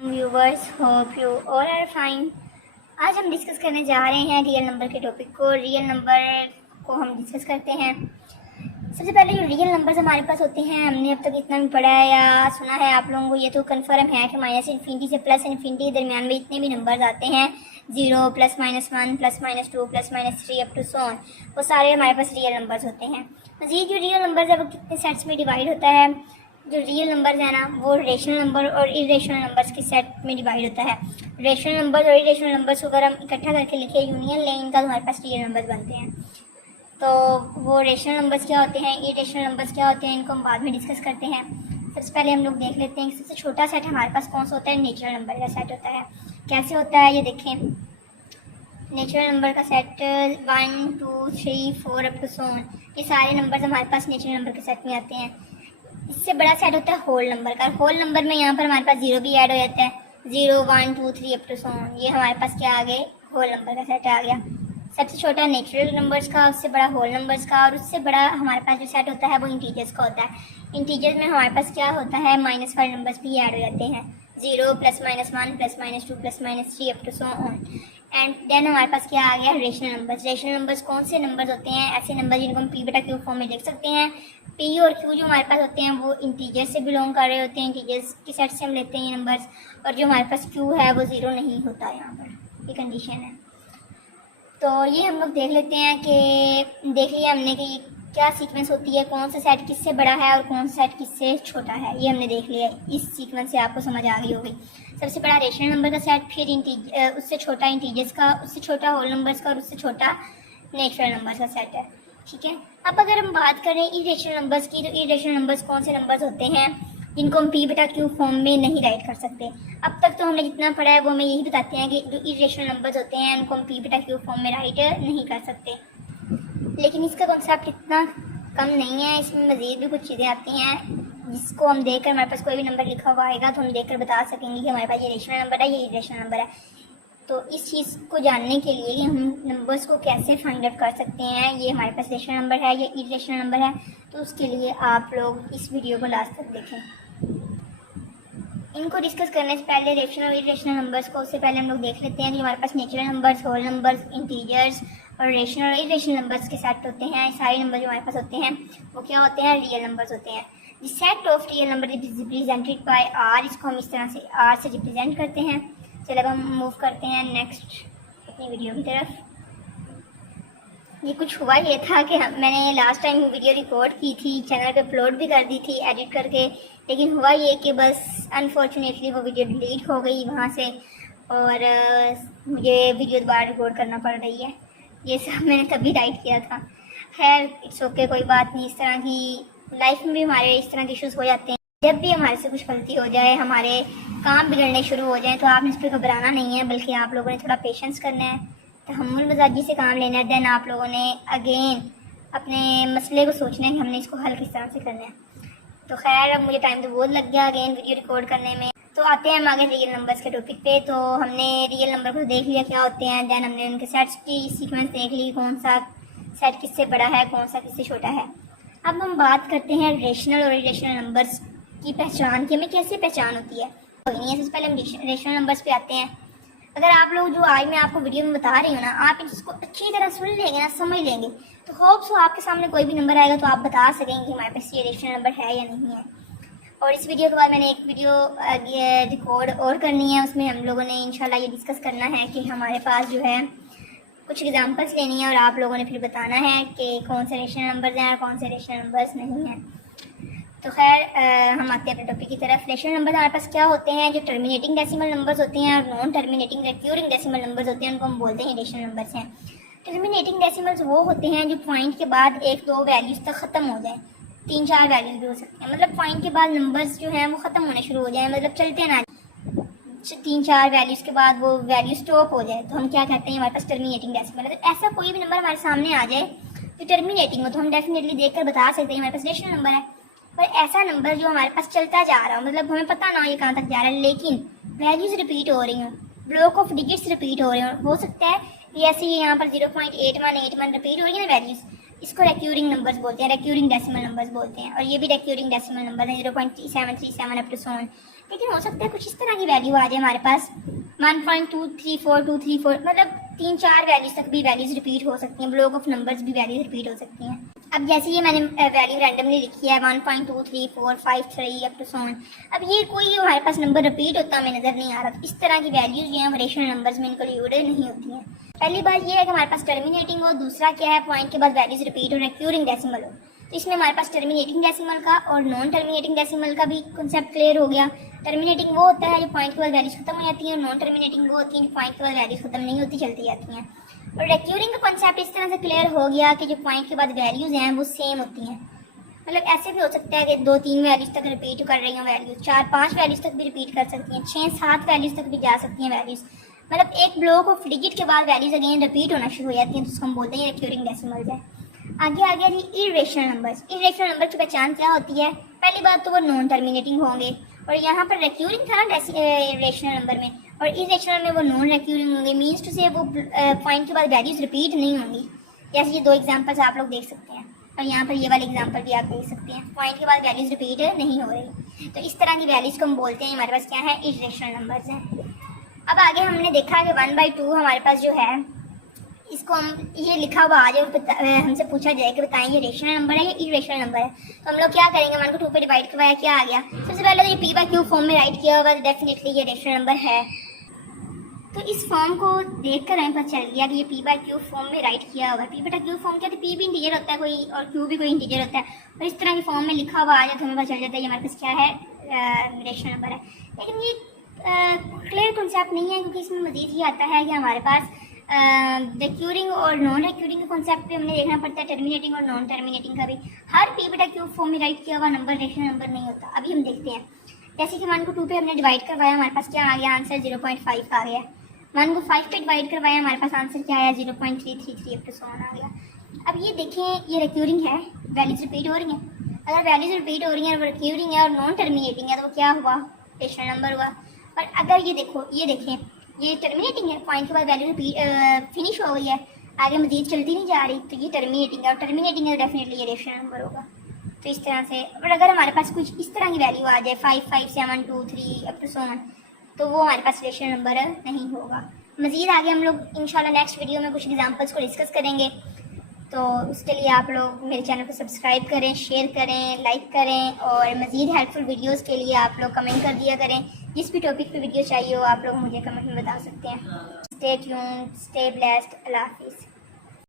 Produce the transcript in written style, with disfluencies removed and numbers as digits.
Viewers, hope you all are fine. आज हम discuss करने जा रहे हैं रियल नंबर के टॉपिक को। रियल नंबर को हम डिस्कस करते हैं। सबसे पहले जो रियल नंबर्स हमारे पास होते हैं, हमने अब तक इतना भी पढ़ा है या सुना है आप लोगों को, ये तो कन्फर्म है कि माइनस इन्फिनिटी से प्लस इन्फिनिटी के दरमियान में जितने भी नंबर्स आते हैं, 0 plus minus 1 plus minus 2 plus minus 3 up to so on, वो सारे हमारे पास रियल नंबर्स होते हैं। मजीद जो रियल नंबर्स है वो कितने सेट्स में डिवाइड होता है। जो रियल नंबर्स है ना, वो रेशनल नंबर और इरेशनल नंबर्स के सेट में डिवाइड होता है। रेशनल नंबर्स और इरेशनल नंबर्स को अगर हम इकट्ठा करके लिखे, यूनियन लें इनका, तो हमारे पास रियल नंबर्स बनते हैं। तो वो रेशनल नंबर्स क्या होते हैं, इरेशनल नंबर्स क्या होते हैं, इनको हम बाद में डिस्कस करते हैं। सबसे पहले हम लोग देख लेते हैं कि सबसे छोटा सेट हमारे पास कौन सा होता है। नेचुरल नंबर का सेट होता है। कैसे होता है ये देखें। नेचुरल नंबर का set 1 2 3 4 up to so on, ये सारे नंबर्स हमारे पास नेचुरल नंबर के सेट में आते हैं। इससे बड़ा सेट होता है होल नंबर का। होल नंबर में यहाँ पर हमारे पास 0 भी ऐड हो जाता है। 0 1 2 3 अप टू सो ऑन, ये हमारे पास क्या आ गए, होल नंबर का सेट आ गया। सबसे छोटा नेचुरल नंबर्स का, उससे बड़ा होल नंबर्स का, और उससे बड़ा हमारे पास जो सेट होता है वो इंटीजर्स का होता है। इंटीजर्स में हमारे पास क्या होता है, माइनस वाले नंबर्स भी ऐड हो जाते हैं। 0 plus minus 1 plus minus 2 plus minus 3 up to so on. And then हमारे पास क्या आ गया, रेशनल नंबर्स। रेशनल नंबर्स कौन से नंबर्स होते हैं, ऐसे नंबर जिनको हम पी बेटा क्यू फॉर्म में लिख सकते हैं। पी और क्यू जो हमारे पास होते हैं वो इंटीजर्स से बिलोंग कर रहे होते हैं, इंटीजर्स की सेट से हम लेते हैं ये नंबर्स। और जो हमारे पास क्यू है वो 0 नहीं होता है, यहाँ पर ये कंडीशन है। तो ये हम लोग देख लेते हैं कि देख लिया हमने कि क्या सीक्वेंस होती है, कौन सा सेट किससे बड़ा है और कौन सा सेट किससे छोटा है, ये हमने देख लिया। इस सीक्वेंस से आपको समझ आ गई होगी। सबसे बड़ा रेशनल नंबर का सेट, फिर उससे छोटा इंटीजर्स का, उससे छोटा होल नंबर्स का, और उससे छोटा नेचुरल नंबर्स का सेट है। ठीक है। अब अगर हम बात करें इरेशनल नंबर्स की, तो इरेशनल नंबर्स कौन से नंबर्स होते हैं जिनको हम पी बेटा क्यू फॉर्म में नहीं राइट कर सकते। अब तक तो हमने जितना पढ़ा है वो हमें यही बताते हैं कि जो इरेशनल नंबर्स होते हैं उनको हम पी बेटा क्यू फॉर्म में राइट नहीं कर सकते। लेकिन इसका कॉन्सेप्ट इतना कम नहीं है, इसमें मज़ीद भी कुछ चीज़ें आती हैं जिसको हम देखकर, हमारे पास कोई भी नंबर लिखा हुआ आएगा तो हम देखकर बता सकेंगे कि हमारे पास ये रेशनल नंबर है, ये इरेशनल नंबर है। तो इस चीज़ को जानने के लिए कि हम नंबर्स को कैसे फाइंड आउट कर सकते हैं, ये हमारे पास रेशनल नंबर है या इरेशनल नंबर है, तो उसके लिए आप लोग इस वीडियो को लास्ट तक देखें। इनको डिस्कस करने से पहले रेशनल और इरेशनल नंबर्स को, उससे पहले हम लोग देख लेते हैं कि हमारे पास natural numbers, whole numbers, integers और रेशनल और इरेशनल नंबर्स के सेट होते हैं। सारे नंबर जो हमारे पास होते हैं वो क्या होते हैं, रियल नंबर्स होते हैं। The set of real number is represented by R, इसको हम इस तरह से आर से रिप्रेजेंट करते हैं। चलो अब हम मूव करते हैं नेक्स्ट अपनी वीडियो की तरफ। ये कुछ हुआ ये था कि मैंने लास्ट टाइम वीडियो रिकॉर्ड की थी, चैनल पे अपलोड भी कर दी थी एडिट करके, लेकिन हुआ ये कि बस अनफॉर्चुनेटली वो वीडियो डिलीट हो गई वहाँ से, और मुझे वीडियो दोबारा रिकॉर्ड करना पड़ रही है। ये सब मैंने तभी राइट किया था। खैर इट्स ओके, कोई बात नहीं। इस तरह की लाइफ में भी हमारे इस तरह के इश्यूज़ हो जाते हैं। जब भी हमारे से कुछ गलती हो जाए, हमारे काम बिगड़ने शुरू हो जाए, तो आपने इस पर घबराना नहीं है, बल्कि आप लोगों ने थोड़ा पेशेंस करना है, तहम्मुल मजाजी से काम लेना है। देन आप लोगों ने अगेन अपने मसले को सोचना है कि हमने इसको हल किस तरह से करना है। तो खैर अब मुझे टाइम तो बहुत लग गया अगेन वीडियो रिकॉर्ड करने में। तो आते हैं हम आगे रियल नंबर्स के टॉपिक पे। तो हमने रियल नंबर को देख लिया क्या होते हैं, देन हमने उनके सेट्स की सीक्वेंस देख ली, कौन सा सेट किससे बड़ा है, कौन सा किससे छोटा है। अब हम बात करते हैं रेशनल और इरेशनल नंबर्स की पहचान की, हमें कैसे पहचान होती है। सबसे पहले हम रेशनल नंबर्स पे आते हैं। अगर आप लोग जो आज मैं आपको वीडियो में बता रही हूँ ना, आप इसको अच्छी तरह सुन लेंगे ना, समझ लेंगे, तो होप सो आपके सामने कोई भी नंबर आएगा तो आप बता सकेंगे कि हमारे पास ये रेशनल नंबर है या नहीं है। और इस वीडियो के बाद मैंने एक वीडियो रिकॉर्ड और करनी है, उसमें हम लोगों ने इंशाल्लाह ये डिस्कस करना है कि हमारे पास जो है कुछ एग्जांपल्स लेनी है और आप लोगों ने फिर बताना है कि कौन से रेशनल नंबर्स हैं और कौन से रेशनल नंबर्स नहीं हैं। तो खैर हम आते हैं अपने टॉपिक की तरफ। रेशनल नंबर हमारे पास क्या होते हैं, जो टर्मिनेटिंग डेसिमल नंबर्स होते हैं और non terminating recurring decimal numbers होते हैं, उनको हम बोलते हैं रेशनल नंबर्स हैं। टर्मिनेटिंग डेसिमल्स वो होते हैं जो पॉइंट के बाद 1-2 वैल्यूज तक ख़त्म हो जाए, 3-4 वैल्यूज भी हो सकते हैं, मतलब पॉइंट के बाद नंबर्स जो हैं वो ख़त्म होने शुरू हो जाए, मतलब चलते ना 3-4 वैल्यूज के बाद वो वैल्यू स्टॉप हो जाए, तो हम क्या कहते हैं, हमारे पास टर्मिनेटिंग डेसिमल है। तो ऐसा कोई भी नंबर हमारे सामने आ जाए जो टर्मिनेटिंग हो तो हम डेफिनेटली देखकर बता सकते हैं हमारे पास रेशनल नंबर है। पर ऐसा नंबर जो हमारे पास चलता जा रहा हो, मतलब हमें पता ना हो ये कहाँ तक जा रहा है, लेकिन वैल्यूज रिपीट हो रही हो, ब्लॉक ऑफ डिजिट्स रिपीट हो रहे हो सकता है कि ऐसे ही यहाँ पर 0.8181 रिपीट हो रही है ना वैल्यूज, इसको रिक्यूरिंग नंबर्स बोलते हैं, रिक्यूरिंग डेसिमल नंबर्स बोलते हैं। और ये भी रिक्यूरिंग डेसिमल नंबर है, 0.3737 अप टू सो ऑन। लेकिन हो सकता है कुछ इस तरह की वैल्यू आ जाए हमारे पास 1.234234 मतलब 3-4 वैल्यूज तक भी वैल्यूज रिपीट हो सकती हैं, ब्लॉक ऑफ नंबर्स भी वैल्यूज रिपीट हो सकती हैं। अब जैसे ये मैंने वैल्यू रैंडमली लिखी है 1.23453 अप टू सो ऑन। अब ये कोई हमारे पास नंबर रिपीट होता हमें नजर नहीं आ रहा, तो इस तरह की वैल्यूज जो हैं वो रेशनल नंबर्स में इंक्लूड नहीं होती हैं। पहली बात ये है कि हमारे पास टर्मिनेटिंग हो, दूसरा क्या है पॉइंट के बाद वैल्यूज रिपीट हो, रिक्यूरिंग डेसिमल हो। तो इसमें हमारे पास टर्मिनेटिंग डेसिमल का और नॉन टर्मिनेटिंग डेसिमल का भी कंसेप्ट क्लियर हो गया। टर्मिनेटिंग वो होता है जो पॉइंट के बाद वैल्यूज खत्म हो जाती है, और नॉन टर्मिनेटिंग वो होती है जो पॉइंट के बाद वैल्यूज खत्म नहीं होती, चलती जाती हैं। और रिक्यूरिंग का कंसेप्ट इस तरह से क्लियर हो गया कि जो पॉइंट के बाद वैल्यूज हैं वो सेम होती हैं। मतलब ऐसे भी हो सकता है कि 2-3 वैल्यूज तक रिपीट कर रही हूँ, वैल्यूज 4-5 वैल्यूज तक भी रिपीट कर सकती हैं, 6-7 वैल्यूज तक भी जा सकती हैं वैल्यूज। मतलब एक ब्लॉक ऑफ डिजिट के बाद वैल्यूज अगेन रिपीट होना शुरू हो जाती हैं, तो उसको हम बोलते हैं रिक्यूरिंग डेसिमल्स है। आगे आ गया जी इरेशनल नंबर्स। इरेशनल नंबर की पहचान क्या होती है? पहली बात तो वो नॉन टर्मिनेटिंग होंगे, और यहाँ पर रिक्यूरिंग था ना इरेशनल नंबर में, और इरेशनल में वो नॉन रिक्यूरिंग होंगे। मीन्स टू से वो पॉइंट के बाद वैल्यूज रिपीट नहीं होंगी। जैसे ये 2 एग्जांपल्स आप लोग देख सकते हैं, और यहाँ पर ये वाले एग्जांपल भी आप देख सकते हैं, पॉइंट के बाद वैल्यूज रिपीट नहीं हो रही। तो इस तरह की वैल्यूज को हम बोलते हैं हमारे पास क्या है, इरेशनल नंबर्स हैं। अब आगे हमने देखा कि 1/2 हमारे पास जो है, इसको हम ये लिखा हुआ आ जाए, हमसे पूछा जाए कि बताएं ये रेशनल नंबर है या इरेशनल नंबर है, तो हम लोग क्या करेंगे, 1 को 2 पे डिवाइड करवाया, क्या आ गया? सबसे पहले तो ये p/q फॉर्म में राइट किया हुआ, डेफिनेटली ये रेशनल नंबर है। तो इस फॉर्म को देखकर हमें पता चल गया कि ये p/q फॉर्म में राइट किया हुआ है। p/q फॉर्म क्या है? p भी इंटीजर होता है कोई, और q भी कोई इंटीजर होता है, और इस तरह की फॉर्म में लिखा हुआ आ जाए तो हमें पता चल जाता है ये हमारे पास क्या है, रेशनल नंबर है। लेकिन ये क्लियर कॉन्सेप्ट नहीं है, क्योंकि इसमें मजीद ये आता है कि हमारे पास रिक्यूरिंग और नॉन रिक्यूरिंग के कॉन्सेप्ट पे हमने देखना पड़ता है, टर्मिनेटिंग और नॉन टर्मिनेटिंग का भी। हर p/q फॉर्म में राइट किया हुआ नंबर रेशनल नंबर नहीं होता। अभी हम देखते हैं, जैसे कि 1 को 2 पे हमने डिवाइड करवाया, हमारे पास क्या आ गया आंसर, 0.5 आ गया। 1 को 5 पे डिवाइड करवाया, हमारे पास आंसर क्या आया, 0.333 अप टू सो ऑन आ गया। अब ये देखें, ये रिक्यूरिंग है, वैल्यूज रिपीट हो रही हैं। अगर वैल्यूज रिपीट हो रही हैं और रिक्यूरिंग है और नॉन टर्मिनेटिंग है, तो वो क्या हुआ, रेशनल नंबर हुआ। और अगर ये देखो, ये देखें, ये टर्मिनेटिंग है, पॉइंट के बाद वैल्यू फिनिश हो गई है, आगे मजीद चलती नहीं जा रही, तो ये टर्मिनेटिंग है, और टर्मिनेटिंग है डेफिनेटली ये रेशनल नंबर होगा। तो इस तरह से, और अगर हमारे पास कुछ इस तरह की वैल्यू आ जाए 5, 5, 7, 2, 3 अप टू सो ऑन, तो वो हमारे पास रेशनल नंबर नहीं होगा। मजीद आगे हम लोग इंशाल्लाह नेक्स्ट वीडियो में कुछ एग्जांपल्स को डिस्कस करेंगे। तो उसके लिए आप लोग मेरे चैनल को सब्सक्राइब करें, शेयर करें, लाइक करें, और मज़ीद हेल्पफुल वीडियोस के लिए आप लोग कमेंट कर दिया करें। जिस भी टॉपिक पे वीडियो चाहिए हो आप लोग मुझे कमेंट में बता सकते हैं। स्टे ट्यून्ड, स्टे ब्लेस्ड, अल्लाह हाफिज़।